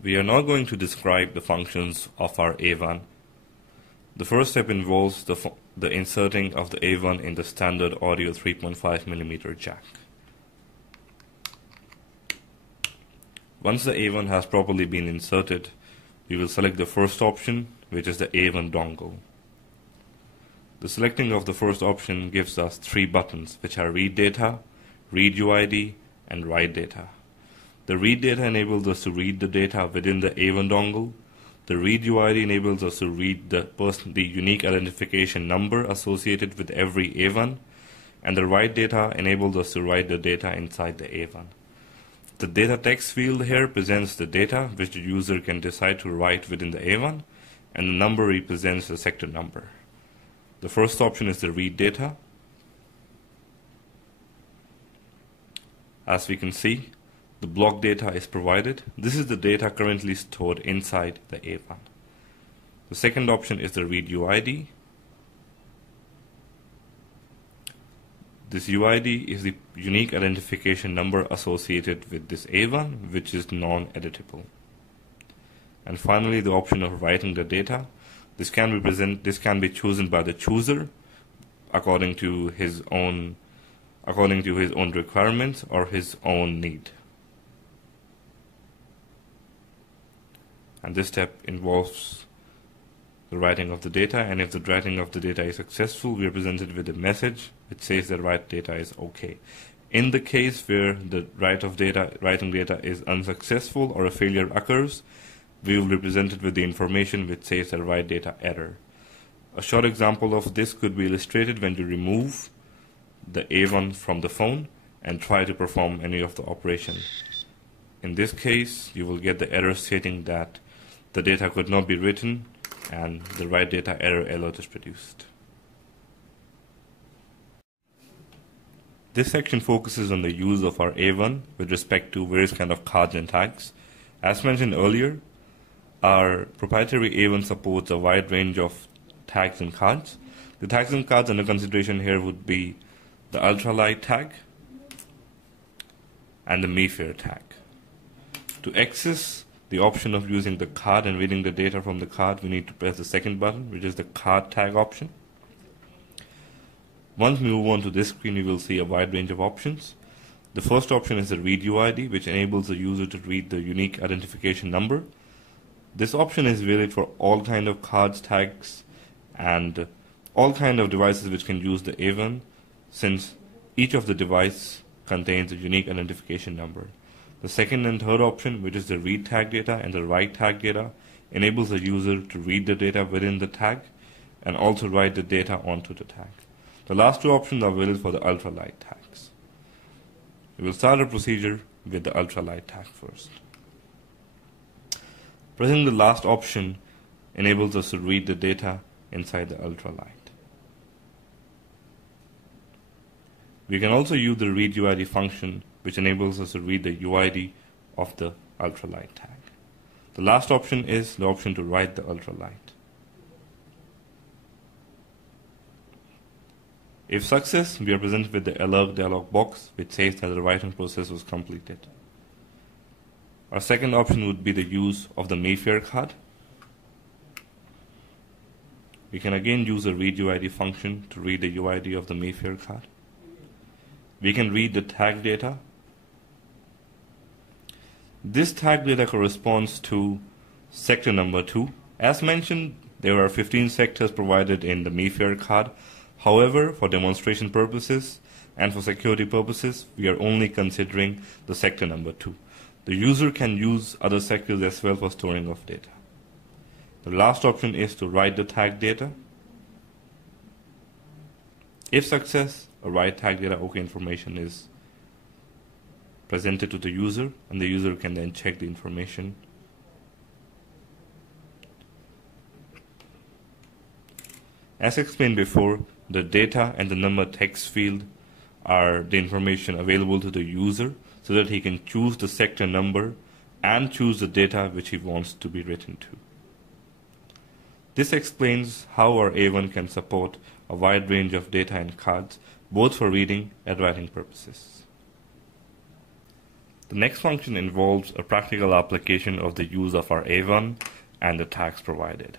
We are now going to describe the functions of our A1. The first step involves the inserting of the A1 in the standard audio 3.5mm jack. Once the A1 has properly been inserted, we will select the first option, which is the A1 dongle. The selecting of the first option gives us three buttons, which are Read Data, Read UID, and Write Data. The Read Data enables us to read the data within the A1 dongle. The Read UID enables us to read the unique identification number associated with every A1, and the Write Data enables us to write the data inside the A1. The data text field here presents the data which the user can decide to write within the A1, and the number represents the sector number. The first option is the Read Data. As we can see, the block data is provided. This is the data currently stored inside the A1. The second option is the Read UID. This UID is the unique identification number associated with this A1, which is non-editable. And finally, the option of writing the data. This can be chosen by the chooser according to his own requirements or his own need. And this step involves the writing of the data, and if the writing of the data is successful, we are presented with a message which says that write data is okay. In the case where the writing data is unsuccessful or a failure occurs, we will be presented with the information which says that write data error. A short example of this could be illustrated when you remove the A1 from the phone and try to perform any of the operation. In this case, you will get the error stating that the data could not be written and the write data error alert is produced. This section focuses on the use of our A1 with respect to various kind of cards and tags. As mentioned earlier, our proprietary A1 supports a wide range of tags and cards. The tags and cards under consideration here would be the ultralight tag and the Mayfair tag. To access the option of using the card and reading the data from the card, we need to press the second button, which is the card tag option. Once we move on to this screen, we will see a wide range of options. The first option is the Read UID, which enables the user to read the unique identification number. This option is valid for all kind of cards, tags, and all kind of devices which can use the A1, since each of the device contains a unique identification number. The second and third option, which is the Read Tag Data and the Write Tag Data, enables the user to read the data within the tag and also write the data onto the tag. The last two options are valid for the ultralight tags. We will start our procedure with the ultralight tag first. Pressing the last option enables us to read the data inside the ultralight. We can also use the Read UID function, which enables us to read the UID of the ultralight tag. The last option is the option to write the ultralight. If success, we are presented with the alert dialog box, which says that the writing process was completed. Our second option would be the use of the Mayfair card. We can again use the Read UID function to read the UID of the Mayfair card. We can read the tag data. This tag data corresponds to sector number 2. As mentioned, there are 15 sectors provided in the Mayfair card. However, for demonstration purposes and for security purposes, we are only considering the sector number 2. The user can use other sectors as well for storing of data. The last option is to write the tag data. If success, a write tag data OK information is presented to the user, and the user can then check the information. As explained before, the data and the number text field are the information available to the user so that he can choose the sector number and choose the data which he wants to be written to. This explains how our A1 can support a wide range of data and cards, both for reading and writing purposes. The next function involves a practical application of the use of our A1 and the tags provided.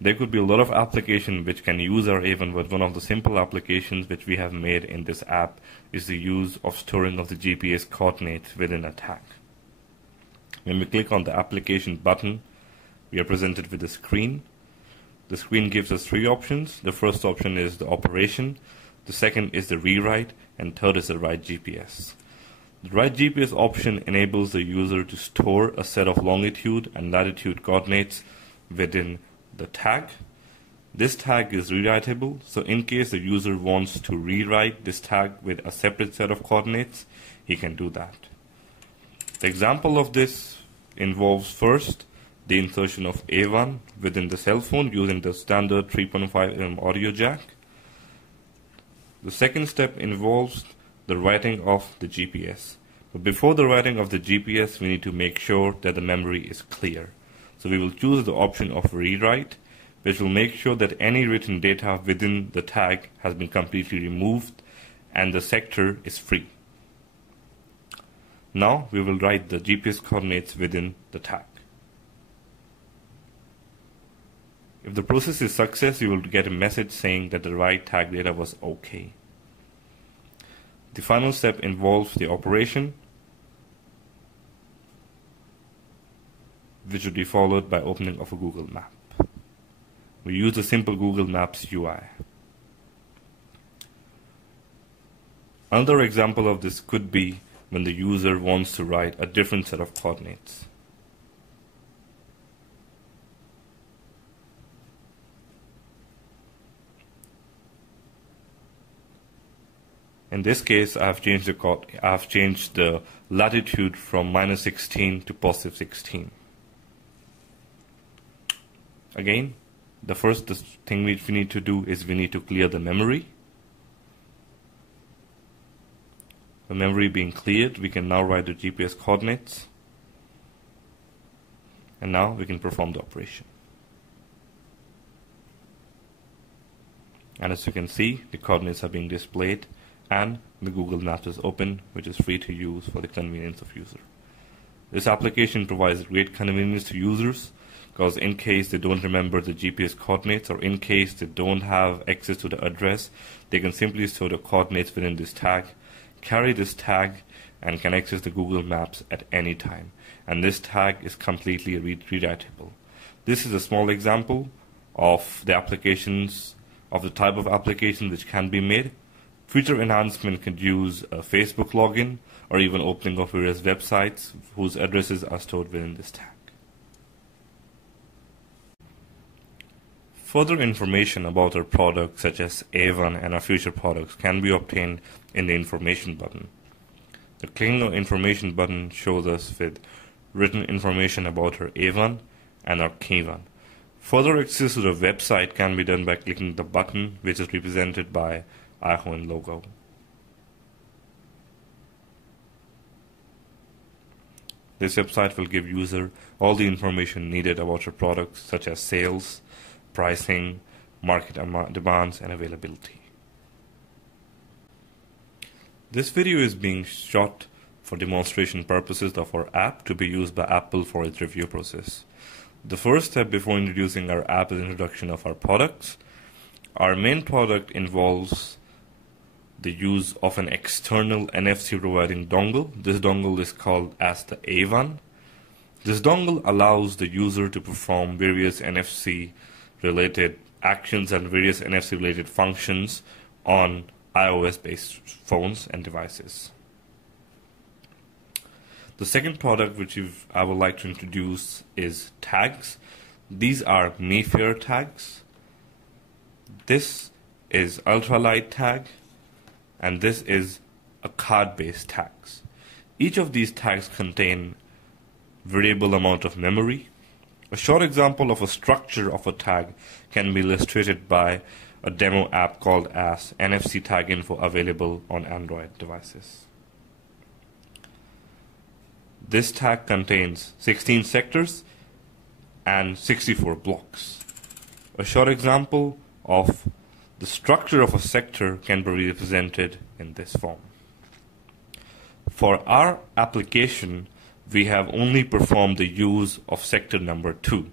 There could be a lot of applications which can use our A1, but one of the simple applications which we have made in this app is the use of storing of the GPS coordinates within a tag. When we click on the application button, we are presented with a screen. The screen gives us three options. The first option is the operation, the second is the rewrite, and third is the write GPS. The write GPS option enables the user to store a set of longitude and latitude coordinates within the tag. This tag is rewritable, so in case the user wants to rewrite this tag with a separate set of coordinates, he can do that. The example of this involves first the insertion of A1 within the cell phone using the standard 3.5mm audio jack. The second step involves the writing of the GPS. But before the writing of the GPS, we need to make sure that the memory is clear. So we will choose the option of rewrite, which will make sure that any written data within the tag has been completely removed and the sector is free. Now we will write the GPS coordinates within the tag. If the process is success, you will get a message saying that the write tag data was okay. The final step involves the operation, which would be followed by opening of a Google Map. We use the simple Google Maps UI. Another example of this could be when the user wants to write a different set of coordinates. In this case, I have changed the latitude from -16 to +16. Again, the first thing we need to do is we need to clear the memory. The memory being cleared, we can now write the GPS coordinates. And now we can perform the operation. And as you can see, the coordinates are being displayed and the Google Maps is open, which is free to use for the convenience of user. This application provides great convenience to users because in case they don't remember the GPS coordinates or in case they don't have access to the address, they can simply store the coordinates within this tag, carry this tag, and can access the Google Maps at any time. And this tag is completely rewritable. This is a small example of the applications, of the type of application which can be made. Future enhancement could use a Facebook login or even opening of various websites whose addresses are stored within this tag. Further information about our products such as A1 and our future products can be obtained in the information button. The clicking on information button shows us with written information about our A1 and our K1. Further access to the website can be done by clicking the button which is represented by iPhone logo. This website will give user all the information needed about your products such as sales, pricing, market demands, and availability. This video is being shot for demonstration purposes of our app to be used by Apple for its review process. The first step before introducing our app is introduction of our products. Our main product involves the use of an external NFC providing dongle. This dongle is called as the A1. This dongle allows the user to perform various NFC related actions and various NFC related functions on iOS based phones and devices. The second product which I would like to introduce is tags. These are MeFair tags. This is ultralight tag, and this is a card-based tags. Each of these tags contain variable amount of memory. A short example of a structure of a tag can be illustrated by a demo app called as NFC Tag Info, available on Android devices. This tag contains 16 sectors and 64 blocks. A short example of the structure of a sector can be represented in this form. For our application, we have only performed the use of sector number 2.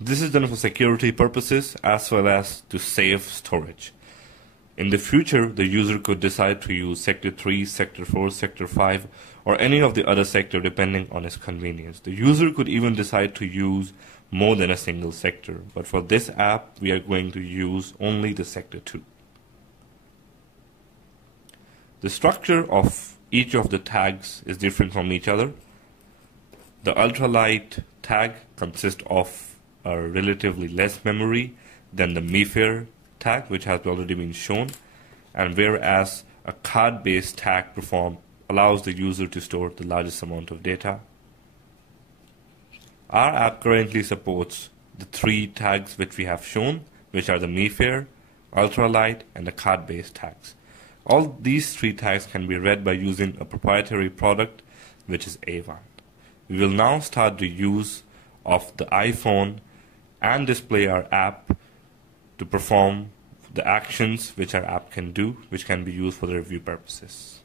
This is done for security purposes as well as to save storage. In the future, the user could decide to use sector 3, sector 4, sector 5, or any of the other sector depending on his convenience. The user could even decide to use more than a single sector, but for this app, we are going to use only the sector 2. The structure of each of the tags is different from each other. The ultralight tag consists of a relatively less memory than the MeFair tag, which has already been shown, and whereas a card-based tag allows the user to store the largest amount of data. Our app currently supports the 3 tags which we have shown, which are the MeFair, ultralight, and the card-based tags. All these 3 tags can be read by using a proprietary product, which is Avant. We will now start the use of the iPhone and display our app to perform the actions which our app can do, which can be used for the review purposes.